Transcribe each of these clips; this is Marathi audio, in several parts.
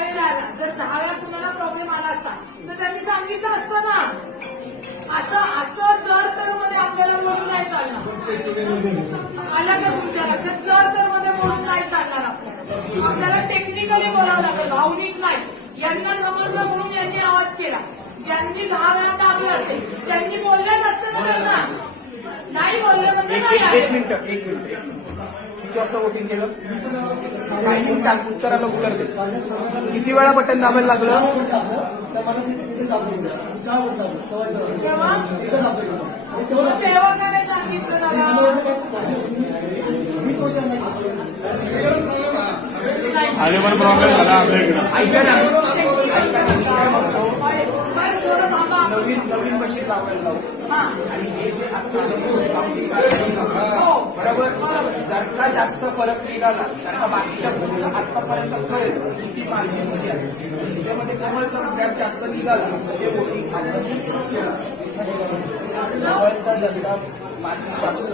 त्यावेळेला आला. जर 10 वेळा कुणाला प्रॉब्लेम आला असता तर त्यांनी सांगितलं असतं ना. असं जर तर मध्ये आपल्याला बोलून नाही चालणार. आलं का तुमच्या लक्षात? जर तर मध्ये बोलून नाही चालणार. आपल्याला टेक्निकली बोलावं लागेल, भावनिक नाही. यांना समजलं म्हणून यांनी आवाज केला. ज्यांनी 10 वेळा दाबलं असेल त्यांनी बोललेच असतं ना. त्यांना नाही बोलले म्हणजे नाही. एक मिनिट किती वाजता वोटिंग केलं? टायमिंग सांग, उत्तराला उत्तर दे. किती वेळा बटन दाबायला लागलं? तेव्हा का नाही सांगितलं दादा? आले पण प्रॉब्लेम झाला आपल्याकडे. ऐका ना, थोडं थांबा. नवीन मशीन लावायला लावू. आणि हे जे बरोबर, जर का जास्त फरक निघाला तर का बाकीच्या पुढचं आतापर्यंत कळेल किती मार्जिन मध्ये आहे. त्याच्यामध्ये कमळचा गॅप जास्त निघाला हे वोटिंग कमळचा जनता मार्जिन जास्त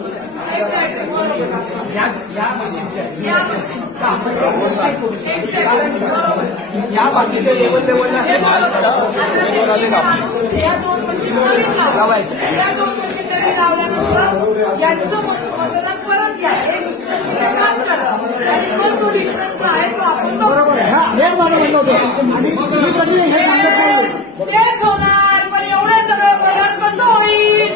या मशीनच्या या बाकीच्या लेवलला लावायचं. या 2 मशीन तरी लावल्यानंतर यांचं मतदान परत घ्या. काम करा. तो डिफरन्स आहे तो आपण तेच होणार. पण एवढं सगळं पगार कसं होईल?